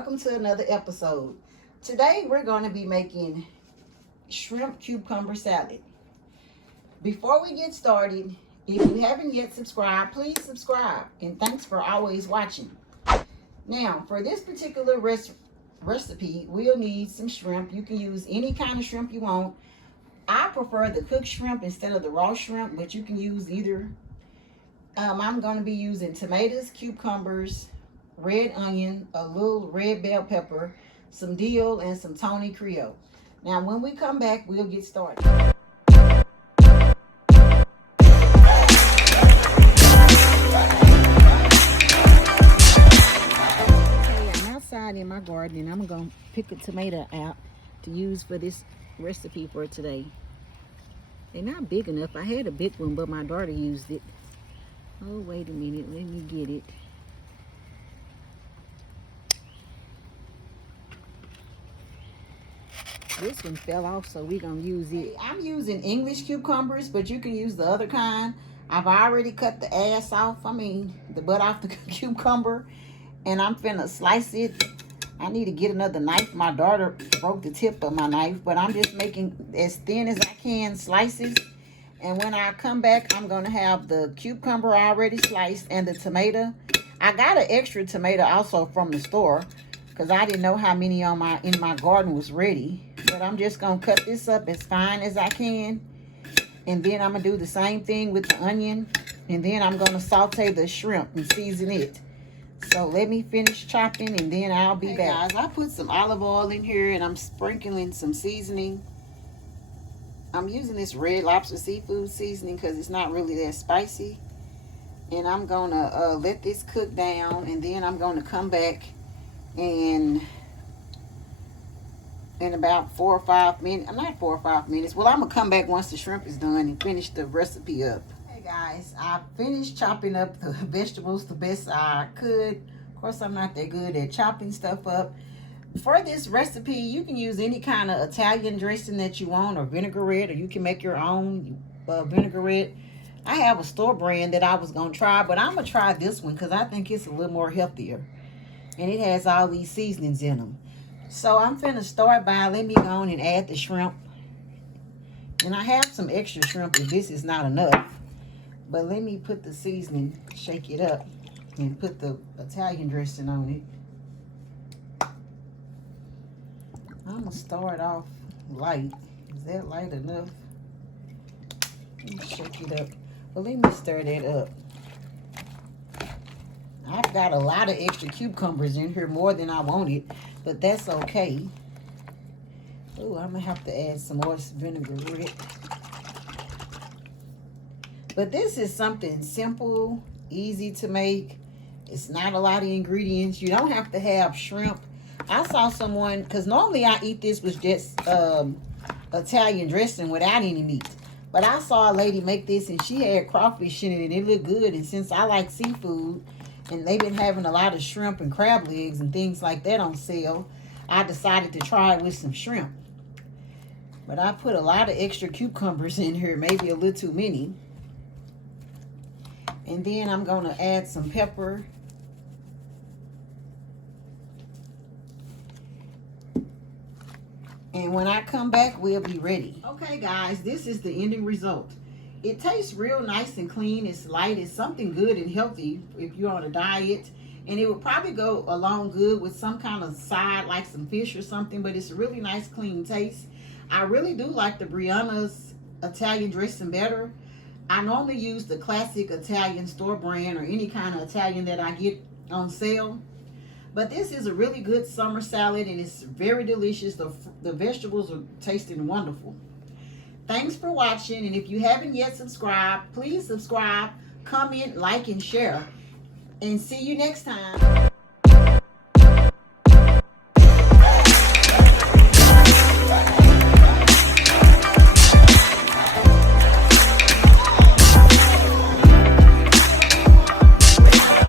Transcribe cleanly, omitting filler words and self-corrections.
welcome to another episode. Today we're going to be making shrimp cucumber salad. Before we get started, if you haven't yet subscribed, please subscribe, and thanks for always watching. Now, for this particular recipe, we'll need some shrimp. You can use any kind of shrimp you want. I prefer the cooked shrimp instead of the raw shrimp, but you can use either. I'm going to be using tomatoes, cucumbers, red onion, a little red bell pepper, some dill, and some Tony Creole. Now, when we come back, we'll get started. Okay, I'm outside in my garden, and I'm going to pick a tomato out to use for this recipe for today. They're not big enough. I had a big one, but my daughter used it. Oh, wait a minute. Let me get it. This one fell off, so we're going to use it. I'm using English cucumbers, but you can use the other kind. I've already cut the ass off. The butt off the cucumber. And I'm finna slice it. I need to get another knife. My daughter broke the tip of my knife, but I'm just making as thin as I can slices. And when I come back, I'm going to have the cucumber already sliced and the tomato. I got an extra tomato also from the store because I didn't know how many in my garden was ready. But I'm just going to cut this up as fine as I can. And then I'm going to do the same thing with the onion. And then I'm going to saute the shrimp and season it. So let me finish chopping and then I'll be back. Guys, I put some olive oil in here and I'm sprinkling some seasoning. I'm using this Red Lobster seafood seasoning because it's not really that spicy. And I'm going to let this cook down, and then I'm going to come back and in about 4 or 5 minutes. Not 4 or 5 minutes. Well, I'm going to come back once the shrimp is done and finish the recipe up. Hey guys, I finished chopping up the vegetables the best I could. Of course, I'm not that good at chopping stuff up. For this recipe, you can use any kind of Italian dressing that you want, or vinaigrette, or you can make your own vinaigrette. I have a store brand that I was going to try, but I'm going to try this one because I think it's a little more healthier. And it has all these seasonings in them. So I'm finna start by, let me go on and add the shrimp. And I have some extra shrimp if this is not enough. But let me put the seasoning, shake it up, and put the Italian dressing on it. I'm going to start off light. Is that light enough? Let me shake it up. Well, let me stir that up. I've got a lot of extra cucumbers in here, more than I wanted, but that's okay. Oh, I'm going to have to add some more vinaigrette. But this is something simple, easy to make. It's not a lot of ingredients. You don't have to have shrimp. I saw someone, because normally I eat this with just Italian dressing without any meat. But I saw a lady make this and she had crawfish in it and it looked good. And since I like seafood and they've been having a lot of shrimp and crab legs and things like that on sale, I decided to try it with some shrimp. But I put a lot of extra cucumbers in here, maybe a little too many. And then I'm going to add some pepper. And when I come back, we'll be ready. Okay, guys, this is the ending result. It tastes real nice and clean. It's light. It's something good and healthy if you're on a diet. And it would probably go along good with some kind of side, like some fish or something. But it's a really nice, clean taste. I really do like the Brianna's Italian dressing better. I normally use the classic Italian store brand or any kind of Italian that I get on sale. But this is a really good summer salad, and it's very delicious. The vegetables are tasting wonderful. Thanks for watching, and if you haven't yet subscribed, please subscribe, comment, like, and share. And see you next time.